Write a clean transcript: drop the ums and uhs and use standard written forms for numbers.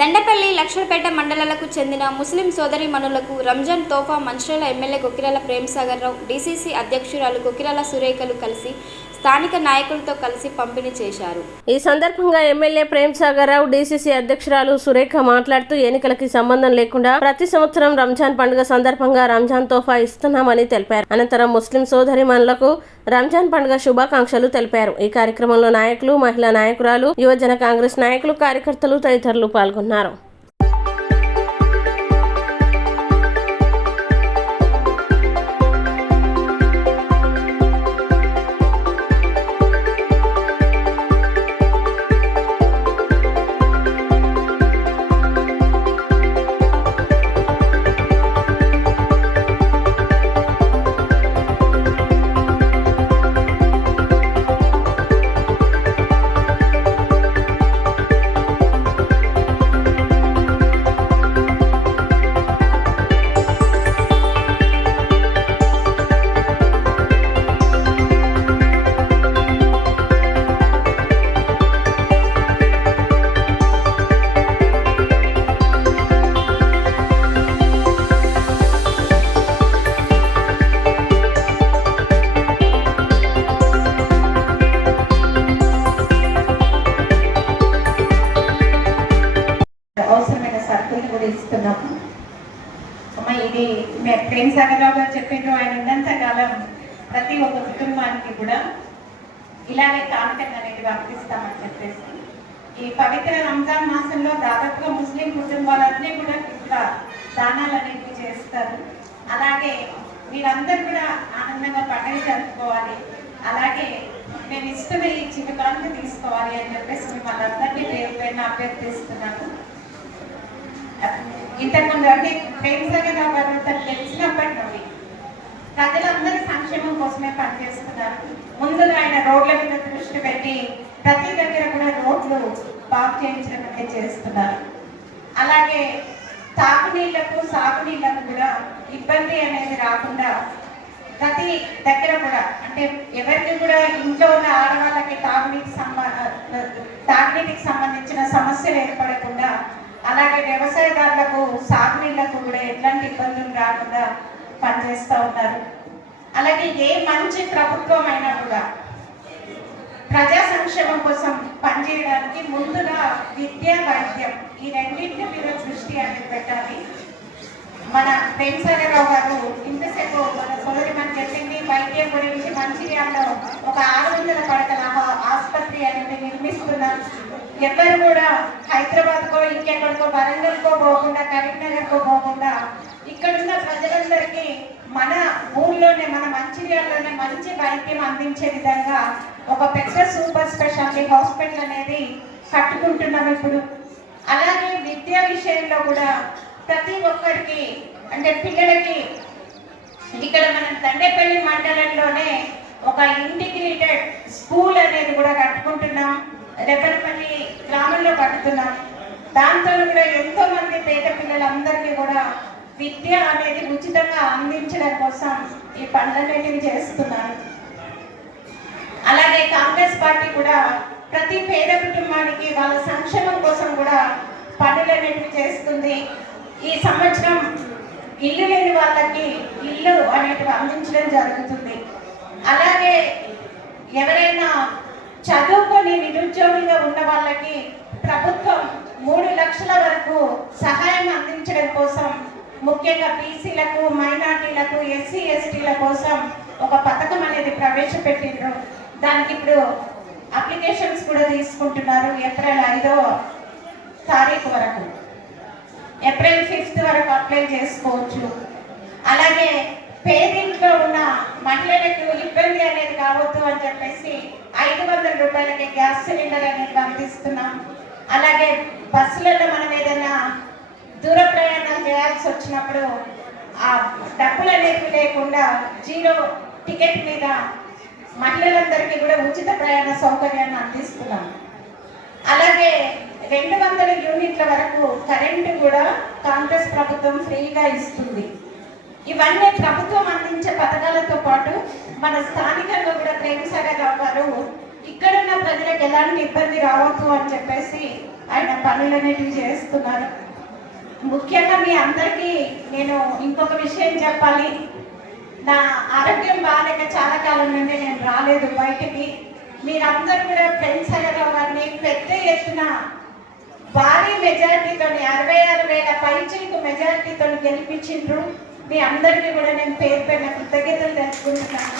దండపల్లి, లక్షలపేట మండలాలకు చెందిన ముస్లిం సోదరీమణులకు రంజాన్ తోఫా మంచిర్యాల ఎమ్మెల్యే కొక్కిరాల ప్రేమ్సాగర్ రావు, డీసీసీ అధ్యక్షురాలు కొక్కిరాల సురేఖలు కలిసి స్థానిక నాయకులతో కలిసి పంపిణీ చేశారు. ఈ సందర్భంగా ఎమ్మెల్యే ప్రేమ్సాగర్ రావు, డీసీసీ అధ్యక్షురాలు సురేఖ మాట్లాడుతూ ఎన్నికలకి సంబంధం లేకుండా ప్రతి సంవత్సరం రంజాన్ పండుగ సందర్భంగా రంజాన్ తోఫా ఇస్తున్నామని తెలిపారు. అనంతరం ముస్లిం సోదరీమణులకు రంజాన్ పండుగ శుభాకాంక్షలు తెలిపారు. ఈ కార్యక్రమంలో నాయకులు, మహిళా నాయకురాలు, యువజన కాంగ్రెస్ నాయకులు, కార్యకర్తలు తదితరులు పాల్గొన్నారు. అవసరమైన సరుకులు కూడా ఇస్తున్నాము. అమ్మ ఇది ప్రేమ్సాగర్ రావు గారు చెప్పారు, ఆయన ఉన్నంత కాలం ప్రతి ఒక్క కుటుంబానికి కూడా ఇలాగే కానుకలు అనేది వర్తిస్తామని చెప్పేసి ఈ పవిత్ర రంజాన్ మాసంలో దాదాపుగా ముస్లిం కుటుంబాలన్నీ కూడా ఇట్లా దానాలు అనేవి చేస్తారు. అలాగే మీరందరూ కూడా ఆనందంగా పండుగ జరుపుకోవాలి, అలాగే నేను ఇస్తున్న ఈ చిన్న కానుక తీసుకోవాలి అని చెప్పేసి మిమ్మల్ని అందరినీ పేరు పైన అభ్యర్థిస్తున్నాను. ఇంతకుముందు అంటే ప్రేమ్సాగర్ రావు గారు తను తెలిసినప్పటి నుండి ప్రజలందరి సంక్షేమం కోసమే పనిచేస్తున్నారు. ముందుగా ఆయన రోడ్ల మీద దృష్టి పెట్టి ప్రతి దగ్గర కూడా రోడ్లు బాగు చేయించడమే చేస్తున్నారు. అలాగే తాగునీళ్లకు, సాగునీళ్లకు కూడా ఇబ్బంది అనేది రాకుండా ప్రతి దగ్గర కూడా అంటే ఎవరికి కూడా ఇంట్లో ఉన్న ఆడవాళ్ళకి తాగునీటికి సంబంధించిన సమస్యలు ఏర్పడకుండా, అలాగే వ్యవసాయదారులకు సాగునీళ్లకు కూడా ఎట్లాంటి ఇబ్బందులు రాకుండా పనిచేస్తూ ఉన్నారు. అలాగే ఏ మంచి ప్రభుత్వం అయినా కూడా ప్రజా సంక్షేమం కోసం పనిచేయడానికి ముందుగా విద్య, వైద్యం ఈ రెండింటి మీద దృష్టి అనేది పెట్టాలి. మన ప్రేమ్సాగర్ రావు గారు ఇంతసేపు మన సోదరి మనకి చెప్పింది వైద్యం గురించి. మంచిర్యాలలో ఒక 600 పడకల ఆసుపత్రి అనేది నిర్మిస్తున్నారు. ఎవరు కూడా హైదరాబాద్కో, ఇంకెక్కడికో, వరంగల్కో పోకుండా, కరీంనగర్కో పోకుండా ఇక్కడున్న ప్రజలందరికీ మన ఊళ్ళోనే, మన మంచిర్యాలలోనే మంచి వైద్యం అందించే విధంగా ఒక పెద్ద సూపర్ స్పెషాలిటీ హాస్పిటల్ అనేది కట్టుకుంటున్నాం ఇప్పుడు. అలాగే విద్యా విషయంలో కూడా ప్రతి ఒక్కరికి అంటే పిల్లలకి ఇక్కడ మనం దండేపల్లి మండలంలోనే ఒక ఇంటిగ్రేటెడ్ స్కూల్ అనేది కూడా కట్టుకుంటున్నాం. రెబ్బనపల్లి గ్రామంలో కట్టుతున్నాం. దాంతో కూడా ఎంతో మంది పేద పిల్లలందరికీ కూడా విద్య అనేది ఉచితంగా అందించడం కోసం ఈ పనులన్నిటిని చేస్తున్నారు. అలాగే కాంగ్రెస్ పార్టీ కూడా ప్రతి పేద కుటుంబానికి వాళ్ళ సంక్షేమం కోసం కూడా పనులన్నిటిని చేస్తుంది. ఈ సంవత్సరం ఇల్లు లేని వాళ్ళకి ఇల్లు అనేటివి అందించడం జరుగుతుంది. అలాగే ఎవరైనా చదువుకొని నిరుద్యోగులుగా ఉన్న వాళ్ళకి ప్రభుత్వం 3 లక్షల వరకు సహాయం అందించడం కోసం, ముఖ్యంగా బీసీలకు, మైనార్టీలకు, ఎస్సీ ఎస్టీల కోసం ఒక పథకం అనేది ప్రవేశపెట్టిండ్రు. దానికి ఇప్పుడు అప్లికేషన్స్ కూడా తీసుకుంటున్నారు. ఏప్రిల్ 5వ తారీఖు వరకు, ఏప్రిల్ 5th వరకు అప్లై చేసుకోవచ్చు. అలాగే పేదింట్లో ఉన్న మహిళలకు ఇబ్బంది అనేది కావద్దు అని చెప్పేసి 500 రూపాయలకి గ్యాస్ సిలిండర్ అనేది అందిస్తున్నాం. అలాగే బస్సులలో మనం ఏదైనా దూర ప్రయాణాలు చేయాల్సి వచ్చినప్పుడు ఆ డబ్బులు అనేవి లేకుండా 0 టికెట్ మీద మహిళలందరికీ కూడా ఉచిత ప్రయాణ సౌకర్యాన్ని అందిస్తున్నాం. అలాగే 200 యూనిట్ల వరకు కరెంటు కూడా కాంగ్రెస్ ప్రభుత్వం ఫ్రీగా ఇస్తుంది. ఇవన్నీ ప్రభుత్వం అందించే పథకాలతో పాటు మన స్థానికంగా కూడా ప్రేమ్సాగర్ రావు గారు ఇక్కడున్న ప్రజలకు ఎలాంటి ఇబ్బంది రావద్దు అని చెప్పేసి ఆయన పనులన్నిటివి చేస్తున్నారు. ముఖ్యంగా మీ అందరికీ నేను ఇంకొక విషయం చెప్పాలి. నా ఆరోగ్యం బాగాలేక చాలా కాలం నుండి నేను రాలేదు బయటికి. మీరందరూ కూడా ఫ్రెండ్స్ అయ్యారు వారిని పెద్ద ఎత్తున భారీ మెజార్టీతో 66,000 పైచీలకు మెజార్టీతో గెలిపించిండ్రు. మీ అందరికీ కూడా నేను పేరు పైన కృతజ్ఞతలు తెలుసుకుంటున్నాను.